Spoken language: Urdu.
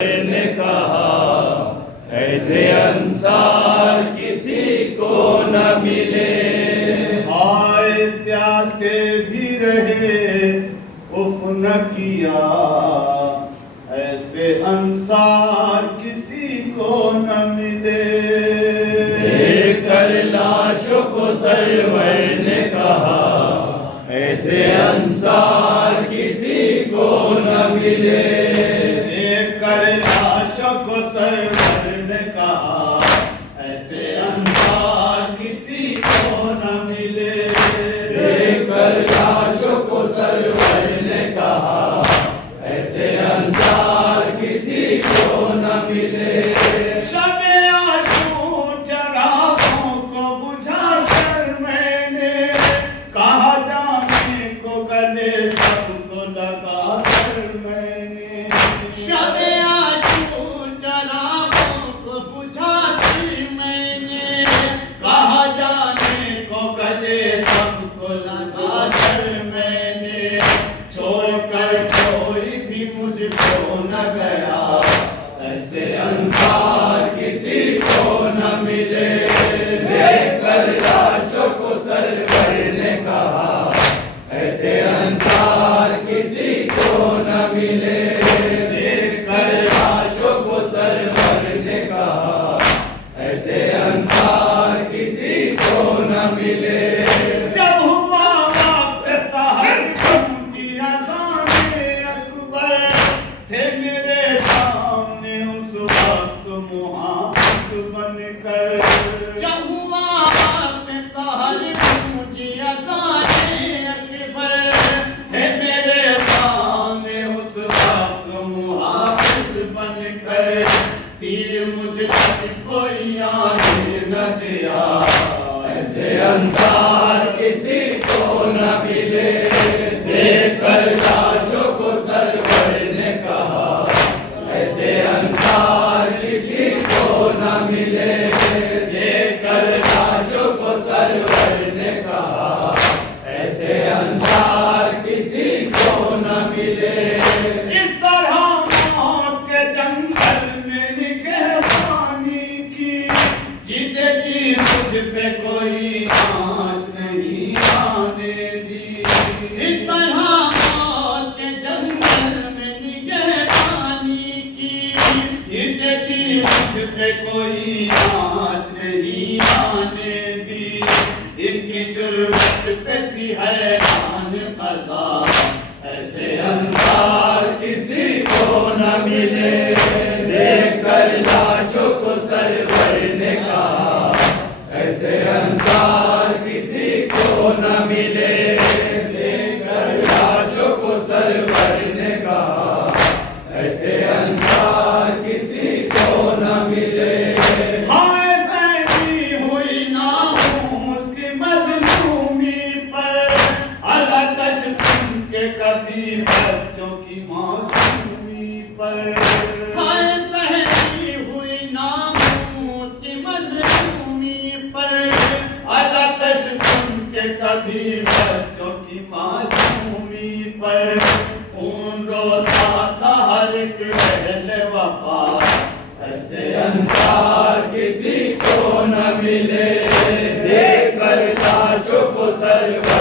نے کہا ایسے انصار کسی کو نہ ملے، آئے پیاسے بھی رہے اف نہ کیا، ایسے انصار کسی کو نہ ملے۔ دیکھ کر لاشوں کو سرور نے کہا ایسے انصار کسی کو نہ ملے، لاشوں کو سرور نے کہا ایسے انصار کسی کو نہ ملے۔ دیکھ کر لاشوں کو سرور نے کہا ایسے انصار کسی کو نہ ملے۔ شب عاشور چراغوں کو بجھا کر میں نے کہا جانے کو گلے سب کو لگا کر میں نے، شب عاشور چراغوں کو بجھا کر میں نے کہا جانے کو گلے سب کو لگا کر میں نے، چھوڑ کر کوئی بھی مجھ کو نہ گیا، ایسے انصار کسی کو نہ ملے۔ دیکھ کر لاشوں کو سرور نے کہا ایسے انصار کسی کو نہ ملے۔ دیکھ کر لاشوں کو سرور نے کہا ایسے انصار کسی کو نہ ملے۔ جب ہوا وقت سحر غم کی اذان اکبر تھے میرے سامنے اس وقت محافظ بن کر، جب ہوا وقت سحر غم کی اذان اکبر تھے میرے سامنے اس وقت محافظ بن کر، تیر مجھ تک کوئی آنے نہ دیا، ایسے انصار کسی کو نہ ملے۔ دیکھ کر لاشوں کو سرور نے کہا ایسے انصار کسی کو نہ ملے۔ دیکھ کر لاشوں کو سرور نے کہا ایسے انصار کسی کو نہ ملے۔ اس طرح موت کے جنگل میں نگہبانی کی، جیتے جی مجھ پہ کوئی آنچ نہیں آنے دی۔ اس طرح موت کے جنگل میں نگہبانی کی، جیتے جی مجھ پہ کوئی آنچ نہیں آنے دی۔ ان کی جرأت پہ تھی حیران قضا، ایسے انصار کسی کو نہ ملے۔ دیکھ کر لاشوں کو سرور نے کہا ایسے انصار کسی کو نہ ملے۔ دیکھ کر لاشوں کو سرور نے کہا ایسے انصار کسی کو نہ ملے۔ ہائے سہمی ہوئی ناہوں اس کی مظلومی پر، اللہ تشفن کے کبھی بچوں کی معصومی پر، ہائے سہمی ہوئی ناہوں اس کی مظلومی پر، اللہ تشفن کے کبھی بچوں کی معصومی پر، خون روتا تھا ہر ایک اہل وفا، ایسے انصار کسی کو نہ ملے۔ دیکھ کر لاشوں کو سرور